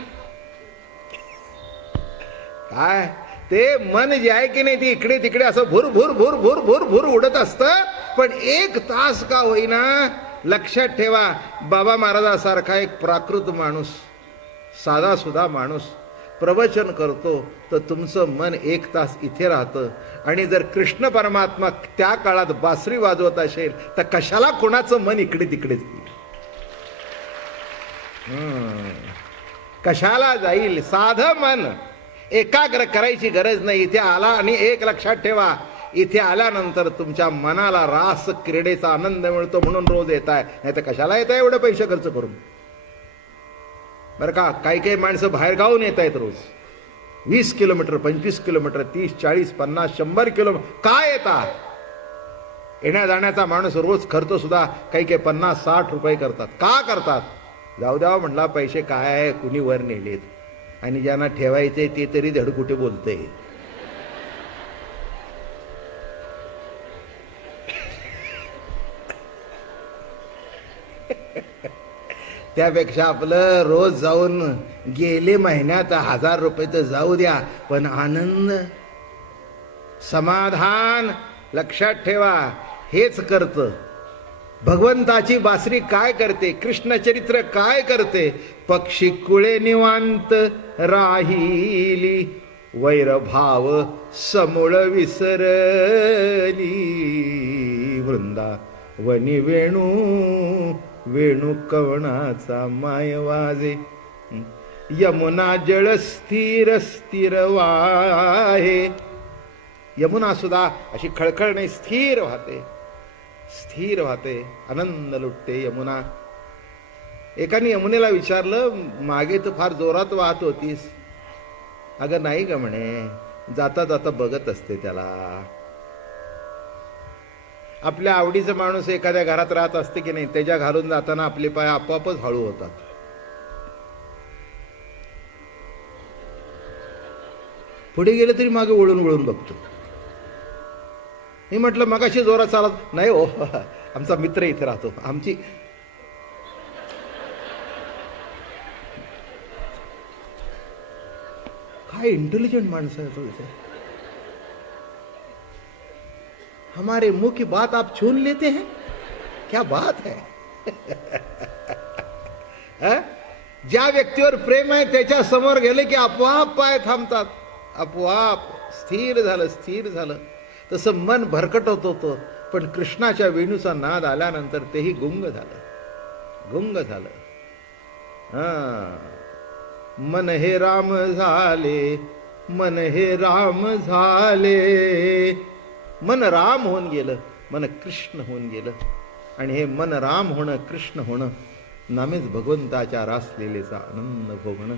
काय ते मन जे आहे की नाही ते इकडे तिकडे असं भुर भुर भुर भुर भुर भुर उडत असतं. पण एक तास का होईना लक्षात ठेवा, बाबा महाराजासारखा एक प्राकृत माणूस, साधा सुधा माणूस प्रवचन करतो तर तुमचं मन एक तास इथे राहतं. आणि जर कृष्ण परमात्मा त्या काळात बासरी वाजवत असेल तर कशाला कोणाचं मन इकडे तिकडेच कशाला जाईल. साधं मन एकाग्र करायची गरज नाही. इथे आला आणि एक लक्षात ठेवा, इथे आल्यानंतर तुमच्या मनाला रास क्रीडेचा आनंद मिळतो म्हणून रोज येताय, नाही तर कशाला येताय एवढे पैसे खर्च करून. बरं का, काही काही माणसं बाहेर गावून येत आहेत रोज 20 किलोमीटर 25 किलोमीटर 30 40 50 100 किलोमीटर काय येतात. येण्या जाण्याचा माणूस रोज खर्च सुद्धा काही काही 50-60 रुपये करतात. का करतात? जाऊ द्यावा म्हणला, पैसे काय आहे, कुणी वर नेलेत. आणि ज्यांना ठेवायचे ते तरी धडकुटे बोलते. त्यापेक्षा आपलं रोज जाऊन गेले महिन्यात 1000 रुपये तर जाऊ द्या, पण आनंद समाधान लक्षात ठेवा हेच करतं. भगवंताची बासरी काय करते, कृष्णचरित्र काय करते. पक्षी कुळे निवांत राहिली, वैरभाव समूळ विसरली. वृंदावनी वेणू वेणू कवणाचा माय वाजे, यमुना जळ स्थिर स्थिर वाहे. यमुना सुद्धा अशी खळखळ नाही, स्थिर वाहते, स्थिर वाहते, आनंद लुटते यमुना. एकाने यमुनेला विचारलं, मागे तर फार जोरात वाहत होतीस. अगं नाही ग म्हणे, जाता जाता बघत असते त्याला. आपल्या आवडीचा माणूस एखाद्या घरात राहत असते की नाही, त्याच्या घालून जाताना आपले पाय आपोआपच हळू होतात. पुढे गेलं तरी मागे वळून वळून बघतो. मी म्हटलं मगाशी जोरात चालत नाही हो, आमचा मित्र इथे राहतो, आमची काय इंटेलिजंट माणसं आहे तो इथे. हमारे मुंह की बात आप छून लेते हैं, क्या बात है. ज्या व्यक्तीवर प्रेम आहे त्याच्या समोर गेले की आपोआप पाय थांबतात, आपोआप स्थिर झालं, स्थिर झालं. तसं मन भरकटत होतं, पण कृष्णाच्या वेणूचा नाद आल्यानंतर तेही गुंग झालं, गुंग झालं. मन हे राम झाले, मन हे राम झाले. मन राम होऊन गेलं, मन कृष्ण होऊन गेलं. आणि हे मन राम होणं, कृष्ण होणं नामेच भगवंताच्या रासलीलेचा आनंद भोगणं.